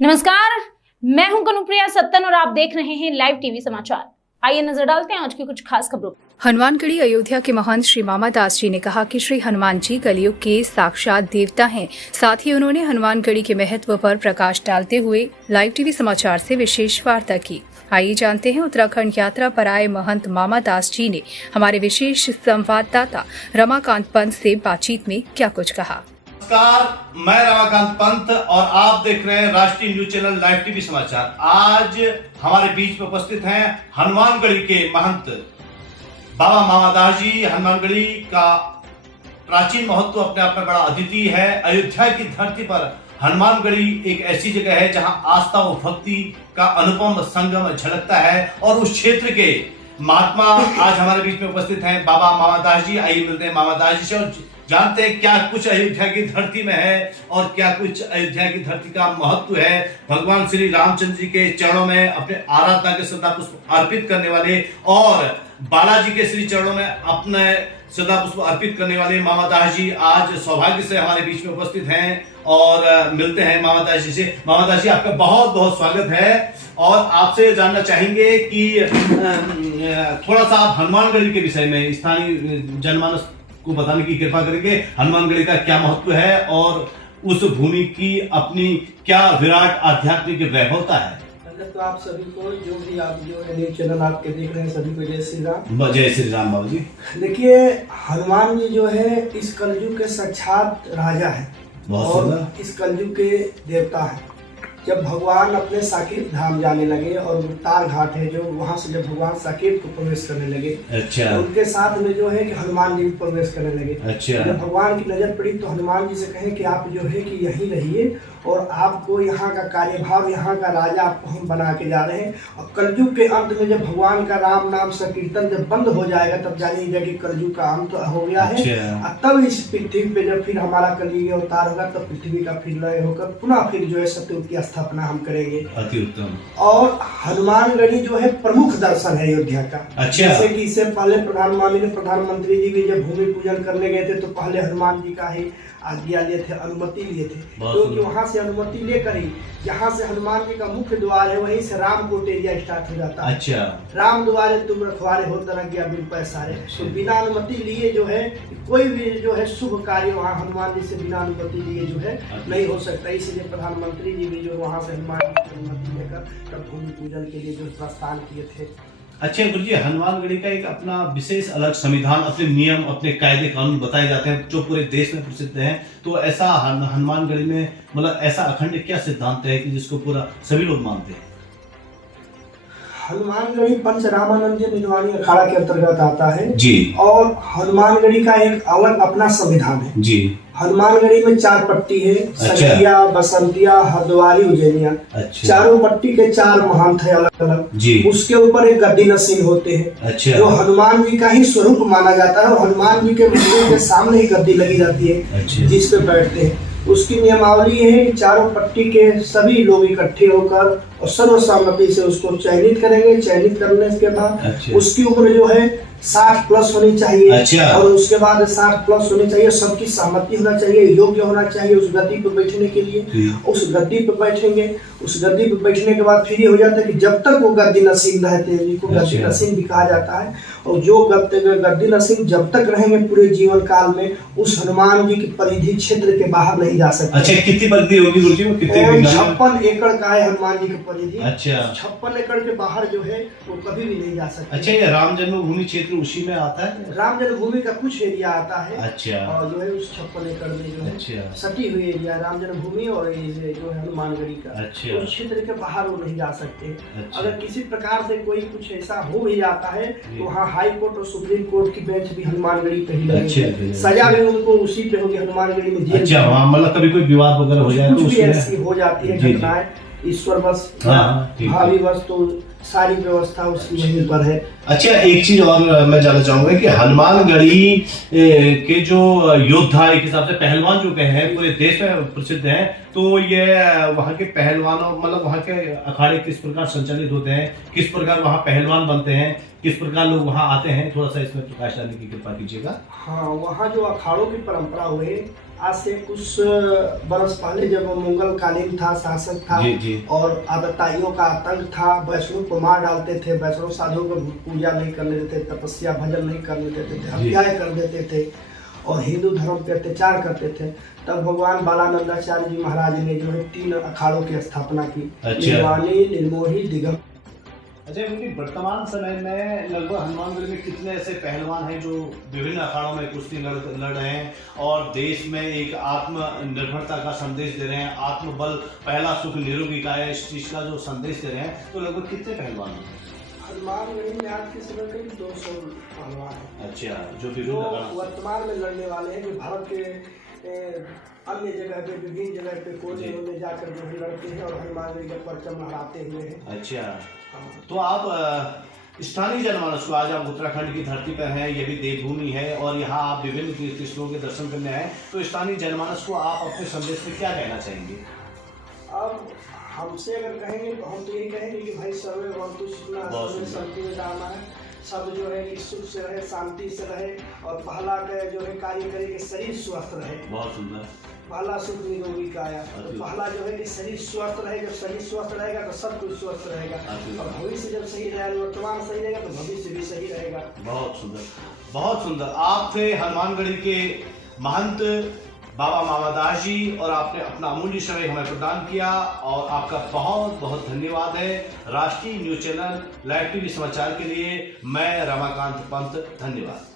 नमस्कार, मैं हूं कनुप्रिया सत्तन और आप देख रहे हैं लाइव टीवी समाचार। आइए नजर डालते हैं आज की कुछ खास खबरों। हनुमानगढ़ी अयोध्या के महंत श्री मामादास जी ने कहा कि श्री हनुमान जी कलयुग के साक्षात देवता हैं। साथ ही उन्होंने हनुमानगढ़ी के महत्व पर प्रकाश डालते हुए लाइव टीवी समाचार से विशेष वार्ता की। आइए जानते हैं उत्तराखंड यात्रा पर आए महंत मामादास जी ने हमारे विशेष संवाददाता रमाकांत पंत से बातचीत में क्या कुछ कहा। नमस्कार, मैं रमाकांत पंत और आप देख रहे हैं राष्ट्रीय न्यूज चैनल लाइव टीवी समाचार। आज हमारे बीच में उपस्थित हैं हनुमानगढ़ी के महंत बाबा मामादास जी। हनुमानगढ़ी का प्राचीन महत्व अपने आप में बड़ा अद्वितीय है। अयोध्या की धरती पर हनुमानगढ़ी एक ऐसी जगह है जहां आस्था और भक्ति का अनुपम संगम झलकता है और उस क्षेत्र के महात्मा आज हमारे बीच में उपस्थित हैं बाबा मामादास जी। आइए मिलते हैं मामादास जी से और जानते हैं क्या कुछ अयोध्या की धरती में है और क्या कुछ अयोध्या की धरती का महत्व है। भगवान श्री रामचंद्र जी के चरणों में अपने आराधना के श्रद्धा पुष्प अर्पित करने वाले और बालाजी के श्री चरणों में अपने श्रद्धा पुष्प अर्पित करने वाले मामादास जी आज सौभाग्य से हमारे बीच में उपस्थित हैं और मिलते हैं मामादास जी से। मामादास जी, आपका बहुत बहुत स्वागत है और आपसे जानना चाहेंगे कि थोड़ा सा आप हनुमानगढ़ी के विषय में स्थानीय जनमानस को बताने की कृपा करेंगे। हनुमानगढ़ी का क्या महत्व है और उस भूमि की अपनी क्या विराट आध्यात्मिक वैभवता है। तो आप सभी को जो भी आप जो न्यूज चैनल आपके देख रहे हैं सभी को जय श्री राम। जय श्री राम बाबू जी। देखिए, हनुमान जी जो है इस कलयुग के साक्षात राजा है और इस कलयुग के देवता है। जब भगवान अपने साकेत धाम जाने लगे और तार घाट है जो वहां से जब भगवान साकेत को प्रवेश करने लगे, अच्छा, तो उनके साथ में जो है कि हनुमान जी प्रवेश करने लगे। अच्छा, जब भगवान की नजर पड़ी तो हनुमान जी से कहे कि आप जो है कि यहीं रहिए और आपको यहाँ का कार्यभार, यहाँ का राजा आपको हम बना के जा रहे हैं। और कलयुग के अंत में जब भगवान का राम नाम संकीर्तन जब बंद हो जाएगा तब जानिएगा कि कलयुग का अंत हो गया है। और तब इस पृथ्वी पे जब फिर हमारा कलयुग अवतार होगा तब पृथ्वी का फिर लय होकर पुनः फिर जो है सत्ययुग की स्थापना हम करेंगे। अति उत्तम। और हनुमानगढ़ी जो है प्रमुख दर्शन है अयोध्या का। अच्छा। जैसे कि इससे पहले प्रधानमंत्री जी भी जब भूमि पूजन करने गए थे तो पहले हनुमान जी का ही आज्ञा लिए थे, अनुमति लिए थे, क्योंकि वहां से अनुमति लेकर ही जहाँ से हनुमान जी का मुख्य द्वार है वहीं से रामकोट एरिया स्टार्ट हो जाता है। अच्छा। राम द्वारे तुम रखवारे हो तरह गया बिन पैसारे। तो बिना अनुमति लिए जो है कोई भी जो है शुभ कार्य वहाँ हनुमान जी से बिना अनुमति लिए जो है नहीं हो सकता। इसलिए प्रधानमंत्री जी भी जो वहाँ से हनुमान जी की अनुमति लेकर तब भूमि पूजन के लिए जो प्रस्थान किए थे। अच्छा गुरु जी, हनुमानगढ़ी का एक अपना विशेष अलग संविधान, अपने नियम, अपने कायदे कानून बताए जाते हैं जो पूरे देश में प्रसिद्ध हैं। तो ऐसा हनुमानगढ़ी में मतलब ऐसा अखंड क्या सिद्धांत है कि जिसको पूरा सभी लोग मानते हैं? हनुमानगढ़ी पंच रामानंद निधवानी अखाड़ा के अंतर्गत आता है जी। और हनुमानगढ़ी का एक अलग अपना संविधान है जी। हनुमानगढ़ी में 4 पट्टी है। अच्छा। सखिया, बसंतिया, हरद्वारी, उज्जैनिया। अच्छा। चारों पट्टी के 4 महंत है अलग अलग जी। उसके ऊपर एक गद्दी नसीन होते हैं। अच्छा। जो हनुमान जी का ही स्वरूप माना जाता है और हनुमान जी के मंदिर के सामने ही गद्दी लगी जाती है। अच्छा। जिसपे बैठते हैं। उसकी नियमावली है कि चारों पट्टी के सभी लोग इकट्ठे होकर और सर्वसम्मति से उसको चयनित करेंगे। चयनित करने के बाद उसकी उम्र जो है 60 प्लस होनी चाहिए। अच्छा। और उसके बाद 60 प्लस होनी चाहिए, सबकी सहमति होना चाहिए, योग्य होना चाहिए उस गद्दी पर बैठने के लिए। उस गद्दी पर बैठेंगे, उस गद्दी पर बैठने के बाद फिर ये हो जाता है कि जब तक वो गद्दी नसीन रहते हैं जिनको गद्दी नसीन भी कहा जाता है। और जो गद्दी नसीन जब तक रहेंगे पूरे जीवन काल में उस हनुमान जी की परिधि क्षेत्र के बाहर नहीं जा सकते। अच्छा, कितनी परिधि होगी गुरु जी? 56 एकड़ का है हनुमान जी की परिधि। अच्छा। 56 एकड़ के बाहर जो है वो कभी भी नहीं जा सकते। अच्छा, ये राम जन्मभूमि क्षेत्र उसी में आता है? राम जन्मभूमि का कुछ एरिया आता है। अच्छा। और जो है उस 56 एकड़ में जो है सटी हुई एरिया राम जन्मभूमि और ये जो है हनुमानगढ़ी का। अच्छा। उस क्षेत्र के बाहर वो नहीं जा सकते। अच्छा। अगर किसी प्रकार से कोई कुछ ऐसा हो भी जाता है तो वहाँ हाई कोर्ट और सुप्रीम कोर्ट की बेंच भी हनुमानगढ़ी पे ही लगेगी। सजा भी उनको उसी पे होगी हनुमानगढ़ी में। अच्छा, मतलब कभी कोई विवाद वगैरह हो जाए तो ऐसी हो जाती है घटनाएं। ईश्वर बस, भावी बस, तो सारी व्यवस्था उसकी वहीं पर है। अच्छा, एक चीज और मैं जानना चाहूंगा कि हनुमानगढ़ी के जो योद्धा एक हिसाब से पहलवान जो हैं पूरे देश में प्रसिद्ध हैं, तो ये वहाँ के पहलवानों मतलब वहाँ के अखाड़े किस प्रकार संचालित होते हैं, किस प्रकार वहाँ पहलवान बनते हैं, किस प्रकार लोग वहाँ आते हैं, थोड़ा सा इसमें प्रकाश डालने की कृपा कीजिएगा। हाँ, वहाँ जो अखाड़ों की परंपरा हुए आज से कुछ बरस पहले जब मुगल कालीन था, शासक था और आतताइयों का आतंक था, वैष्णव को मार डालते थे, वैष्णव साधुओं को पूजा नहीं करने देते, तपस्या भजन नहीं करने देते थे, हत्याएं कर देते थे और हिंदू धर्म पे अत्याचार करते थे। तब भगवान बालानंदाचार्य जी महाराज ने जो है 3 अखाड़ों की स्थापना की। निर्वाणी, निर्मोही, दिगंबर। अच्छा, क्योंकि वर्तमान समय में लगभग हनुमानगढ़ी में कितने ऐसे पहलवान हैं जो विभिन्न अखाड़ों में कुश्ती लड़ रहे हैं और देश में एक आत्मनिर्भरता का संदेश दे रहे हैं, आत्मबल पहला सुख निरोगी का है, इस चीज का जो संदेश दे रहे हैं, तो लगभग कितने पहलवान हैं? हनुमानगढ़ी में आज के समय करीब 200 पहलवान हैं। अच्छा, जो वर्तमान में लड़ने वाले हैं, जो भारत के अन्य जगह पे, विभिन्न जगह पे कोने में जाकर जो भी लड़ते हैं और हनुमानगढ़ी का परचम लहराते हुए हैं। अच्छा, तो आप स्थानीय जनमानस को, आज आप उत्तराखंड की धरती पर हैं, ये भी देवभूमि है और यहाँ आप विभिन्न तीर्थस्थलों के दर्शन करने आए, तो स्थानीय जनमानस को आप अपने संदेश में क्या कहना चाहेंगे? अब हमसे अगर कहेंगे तो हम तो यही कहेंगे कि भाई सर्वे भवन्तु सुखिनः, सर्वे सन्तु निरामयः, सब जो है कि सुख से रहे, शांति से रहे और पहला का जो है कार्य करे कि शरीर स्वस्थ रहे। बहुत सुंदर। पहला सुख निरोगी काया, तो पहला जो है कि शरीर स्वस्थ रहेगा, जब शरीर स्वस्थ रहेगा तो सब कुछ स्वस्थ रहेगा और भविष्य जब सही रहेगा, वर्तमान सही रहेगा तो भविष्य भी सही रहेगा। बहुत सुंदर, बहुत सुंदर। आप थे हनुमानगढ़ी के महंत बाबा मामादास जी और आपने अपना अमूल्य समय हमें प्रदान किया और आपका बहुत बहुत धन्यवाद है। राष्ट्रीय न्यूज़ चैनल लाइव टीवी समाचार के लिए मैं रमाकांत पंत, धन्यवाद।